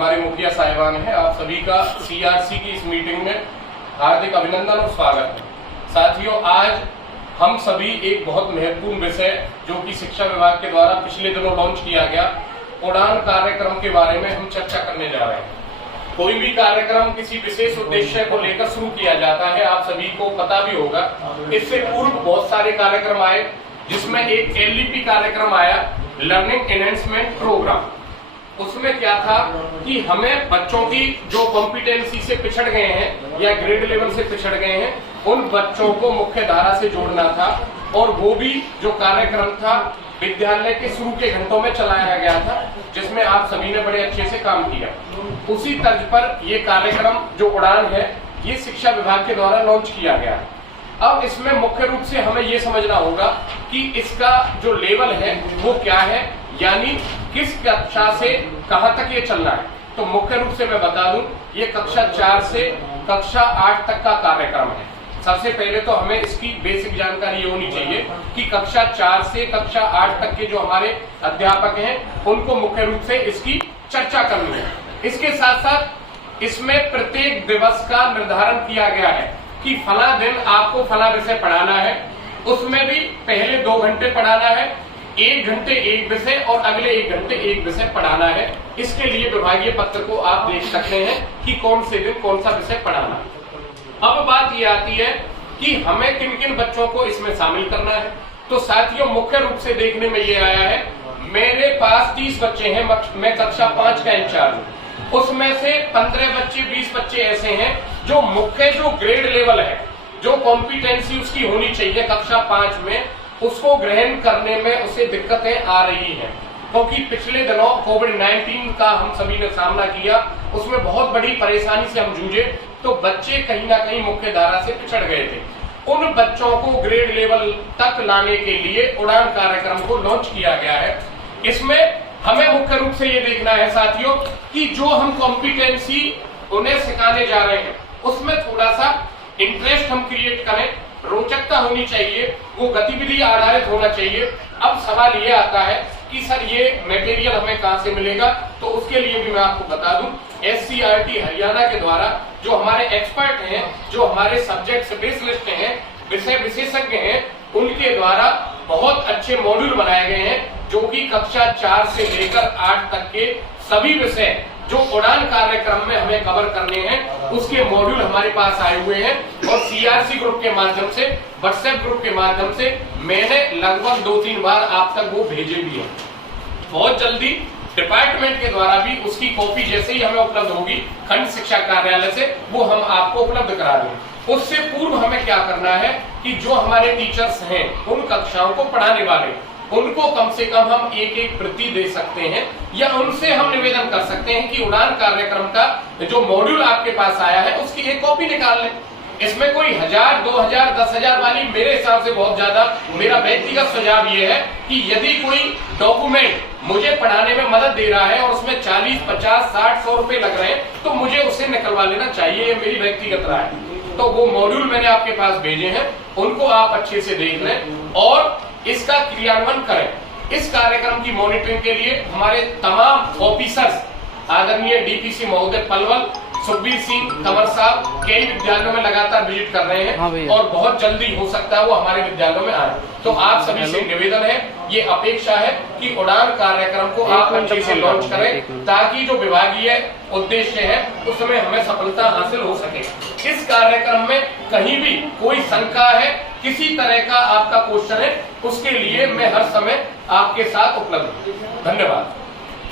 हमारे मुखिया साहिबान हैं, आप सभी का सीआरसी की इस मीटिंग में हार्दिक अभिनंदन और स्वागत है। साथियों, आज हम सभी एक बहुत महत्वपूर्ण विषय जो कि शिक्षा विभाग के द्वारा पिछले दिनों लॉन्च किया गया उड़ान कार्यक्रम के बारे में हम चर्चा करने जा रहे हैं। कोई भी कार्यक्रम किसी विशेष उद्देश्य को लेकर शुरू किया जाता है, आप सभी को पता भी होगा। इससे पूर्व बहुत सारे कार्यक्रम आए, जिसमें एक LEP कार्यक्रम आया, लर्निंग एनहेंसमेंट प्रोग्राम। उसमें क्या था कि हमें बच्चों की जो कॉम्पिटेंसी से पिछड़ गए हैं या ग्रेड लेवल से पिछड़ गए हैं, उन बच्चों को मुख्य धारा से जोड़ना था। और वो भी जो कार्यक्रम था विद्यालय के शुरू के घंटों में चलाया गया था, जिसमें आप सभी ने बड़े अच्छे से काम किया। उसी तर्ज पर ये कार्यक्रम जो उड़ान है, ये शिक्षा विभाग के द्वारा लॉन्च किया गया है। अब इसमें मुख्य रूप से हमें ये समझना होगा कि इसका जो लेवल है वो क्या है, यानी किस कक्षा से कहां तक ये चलना है। तो मुख्य रूप से मैं बता दूं, ये कक्षा 4 से कक्षा 8 तक का कार्यक्रम है। सबसे पहले तो हमें इसकी बेसिक जानकारी ये होनी चाहिए कि कक्षा 4 से कक्षा 8 तक के जो हमारे अध्यापक हैं, उनको मुख्य रूप से इसकी चर्चा करनी है। इसके साथ साथ इसमें प्रत्येक दिवस का निर्धारण किया गया है कि फला दिन आपको फला विषय पढ़ाना है। उसमें भी पहले 2 घंटे पढ़ाना है, 1 घंटे एक विषय और अगले 1 घंटे एक विषय पढ़ाना है। इसके लिए विभागीय पत्र को आप देख सकते हैं कि कौन से दिन कौन सा विषय पढ़ाना है। अब बात ये आती है कि हमें किन किन बच्चों को इसमें शामिल करना है। तो साथियों, मुख्य रूप से देखने में ये आया है, मेरे पास 30 बच्चे हैं, मैं कक्षा 5 का इंचार्ज हूं। उसमें से 15 बच्चे 20 बच्चे ऐसे हैं जो मुख्य जो ग्रेड लेवल है, जो कॉम्पिटेंसी उसकी होनी चाहिए कक्षा 5 में, उसको ग्रहण करने में उसे दिक्कतें आ रही हैं। क्योंकि पिछले दिनों कोविड-19 का हम सभी ने सामना किया, उसमें बहुत बड़ी परेशानी से हम जूझे, तो बच्चे कहीं ना कहीं मुख्य धारा से पिछड़ गए थे। उन बच्चों को ग्रेड लेवल तक लाने के लिए उड़ान कार्यक्रम को लॉन्च किया गया है। इसमें हमें मुख्य रूप से ये देखना है साथियों कि जो हम कॉम्पिटेंसी उन्हें सिखाने जा रहे हैं, उसमें थोड़ा सा इंटरेस्ट हम क्रिएट करें, रोचकता होनी चाहिए, वो गतिविधि आधारित होना चाहिए। अब सवाल ये आता है कि सर ये मटेरियल हमें कहां से मिलेगा, तो उसके लिए भी मैं आपको बता दूं, SCERT हरियाणा के द्वारा जो हमारे एक्सपर्ट हैं, जो हमारे सब्जेक्ट स्पेशलिस्ट हैं, विषय विशेषज्ञ हैं, उनके द्वारा बहुत अच्छे मॉड्यूल बनाए गए हैं, जो कि कक्षा 4 से लेकर 8 तक के सभी विषय जो उड़ान कार्यक्रम में हमें कवर करने हैं, उसके मॉड्यूल हमारे पास आए हुए हैं। और CRC ग्रुप के माध्यम से, व्हाट्सएप ग्रुप के माध्यम से मैंने लगभग 2-3 बार आप तक वो भेजे भी हैं। बहुत जल्दी डिपार्टमेंट के द्वारा भी उसकी कॉपी जैसे ही हमें उपलब्ध होगी खंड शिक्षा कार्यालय से, वो हम आपको उपलब्ध करा देंगे। उससे पूर्व हमें क्या करना है कि जो हमारे टीचर्स हैं, उन कक्षाओं को पढ़ाने वाले, उनको कम से कम हम एक प्रति दे सकते हैं, या उनसे हम निवेदन कर सकते हैं कि उड़ान कार्यक्रम का जो मॉड्यूल आपके पास आया है उसकी एक कॉपी निकाल लें। इसमें कोई 1000, 2000, 10,000 वाली मेरे हिसाब से बहुत ज्यादा, मेरा व्यक्तिगत सुझाव ये है कि यदि कोई डॉक्यूमेंट मुझे पढ़ाने में मदद दे रहा है और उसमें 40, 50, 60, 100 रुपए लग रहे हैं, तो मुझे उसे निकलवा लेना चाहिए, ये मेरी व्यक्तिगत राय है। तो वो मॉड्यूल मैंने आपके पास भेजे हैं, उनको आप अच्छे से देख लें और इसका क्रियान्वयन करें। इस कार्यक्रम की मॉनिटरिंग के लिए हमारे तमाम ऑफिसर्स, आदरणीय DPC महोदय पलवल, सुखबीर सिंह, कंवर साहब कई विद्यालयों में लगातार विजिट कर रहे हैं और बहुत जल्दी हो सकता है वो हमारे विद्यालयों में आए। तो आप सभी से निवेदन है, ये अपेक्षा है कि उड़ान कार्यक्रम को आप अच्छे से लॉन्च करें, ताकि जो विभागीय उद्देश्य है उसमें हमें सफलता हासिल हो सके। इस कार्यक्रम में कहीं भी कोई शंका है, किसी तरह का आपका क्वेश्चन है, उसके लिए मैं हर समय आपके साथ उपलब्ध हूं। धन्यवाद।